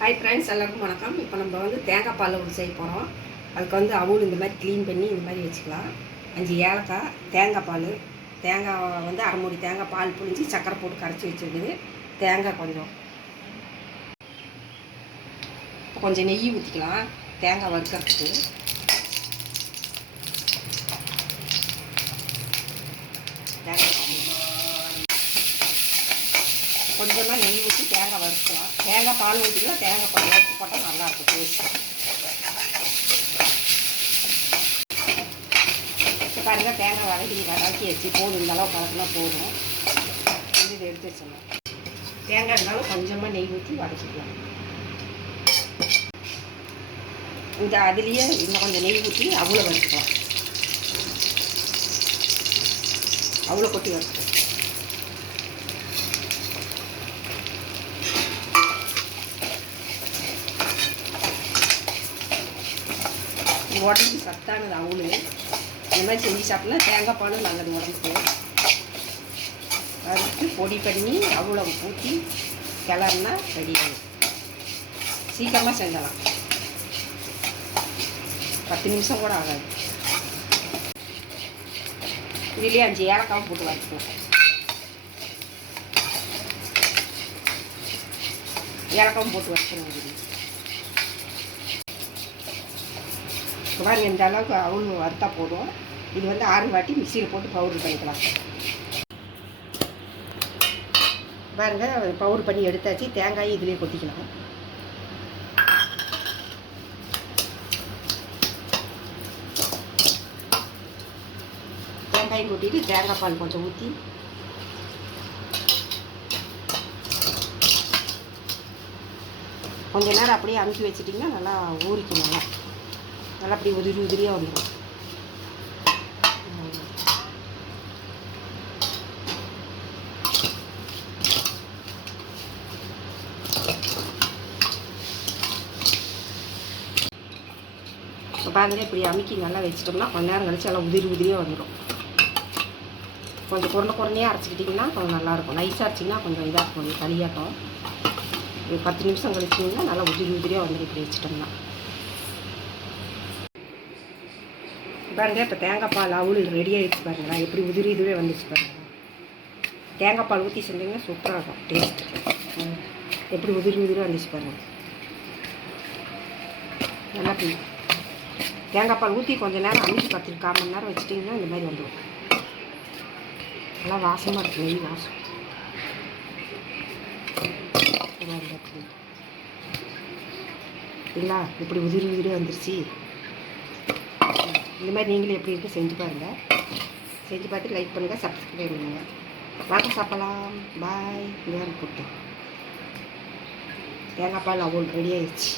Hi friends, எல்லாருக்கும் வணக்கம். இப்போ நம்ம வந்து தேங்காய் பால் ஊற்றி செய்ய போகிறோம். அதுக்கு வந்து அவுள் இந்த மாதிரி க்ளீன் பண்ணி இந்த மாதிரி வச்சுக்கலாம். 5 ஏலக்காய், தேங்காய் பால், தேங்காய் வந்து அரை மூடி தேங்காய் பால் புழிஞ்சு சக்கரை போட்டு கரைச்சி வச்சுருக்குது. தேங்காய் கொஞ்சம் நெய் ஊற்றிக்கலாம் தேங்காய் வறுக்கிறதுக்கு. கொஞ்சமாக நெய் ஊற்றி தேங்காய் வறுக்கலாம். தேங்காய் பால் ஊற்றிக்கலாம், தேங்காய் பால் வறுத்து போட்டால் நல்லாயிருக்கும் டேஸ்ட். இப்போ பாருங்கள், தேங்காய் வதக்கி வச்சு போதும், இந்த அளவு வதக்கினா போதும். இதை எடுத்து வச்சிடலாம். தேங்காய் இருந்தாலும் கொஞ்சமாக நெய் ஊற்றி வதக்கிக்கலாம். இந்த அதுலேயே இன்னும் கொஞ்சம் நெய் ஊற்றி அவ்வளோ வறுத்துக்கலாம். அவ்வளோ கொட்டி வறுத்துக்கலாம். உடம்புக்கு சத்தானது அவுள். இந்த மாதிரி செஞ்சு சாப்பிட்லாம். தேங்காய் பாலும் நல்லது உடம்புக்கு. அதுக்கு பொடி பண்ணி அவ்வளோ ஊற்றி கிளறுனா ரெடி ஆகும். சீக்கிரமாக செஞ்சலாம், 10 நிமிஷம் கூட ஆகாது. இதுலேயே 5 ஏலக்காவும் போட்டு வச்சுக்கலாம். ஏலக்காவும் போட்டு வச்சுக்கணும். பாருங்க, இந்த அளவுக்கு அவுள் வறுத்தா போதும். இது வந்து 6 வாட்டி மிக்சியில் போட்டு பவுடர் பண்ணிக்கலாம். பாருங்க, பவுடர் பண்ணி எடுத்தாச்சு. தேங்காய் இதுலேயே கொட்டிக்கலாம். தேங்காயும் கொட்டிட்டு தேங்காய் பால் கொஞ்சம் ஊற்றி கொஞ்ச நேரம் அப்படியே அமுக்கி வச்சிட்டிங்கன்னா நல்லா ஊறிக்கும். நல்லா அப்படி உதிரியாக வந்துடும். இப்போ பாருங்கள், இப்படி அமுக்கி நல்லா வச்சிட்டோம்னா கொஞ்ச நேரம் கழிச்சு நல்லா உதிரியாக வந்துடும். கொஞ்சம் குறையாக அரைச்சிக்கிட்டிங்கன்னா கொஞ்சம் நல்லாயிருக்கும். நைஸாக அரைச்சிங்கன்னா கொஞ்சம் இதாக இருக்கும், கொஞ்சம் களியாட்டம். 10 நிமிஷம் கழிச்சிங்கன்னா நல்லா உதிரியாக வந்துடும். இப்படி வச்சிட்டோம்னா பாருங்கள், இப்போ தேங்காய் பால் அவுள் ரெடி ஆகிடுச்சு. பாருங்களா எப்படி இதுவே வந்துச்சு. பாருங்கள், தேங்காய் பால் ஊற்றி செஞ்சிங்கன்னா சூப்பராக இருக்கும் டேஸ்ட்டு. எப்படி உதிரியாக வந்துச்சு பாருங்கள். நல்லா தேங்காய் பால் ஊற்றி கொஞ்சம் நேரம் அமுக்கி 10 மணி நேரம் வச்சுட்டிங்கன்னா இந்த மாதிரி வந்துடும். நல்லா வாசமாக இருக்கும், நெய் வாசம். இல்லைங்களா, இப்படி உதிரியாக வந்துருச்சு. இந்த மாதிரி நீங்களும் எப்படி இருக்குது செஞ்சு பாருங்கள். செஞ்சு பார்த்து லைக் பண்ணுங்கள், சப்ஸ்கிரைப் பண்ணுங்கள். வாங்க சாப்பிடலாம். பாய். இதான் போட்டு தேங்காய் பால் அவ்வளோ ரெடி ஆயிடுச்சு.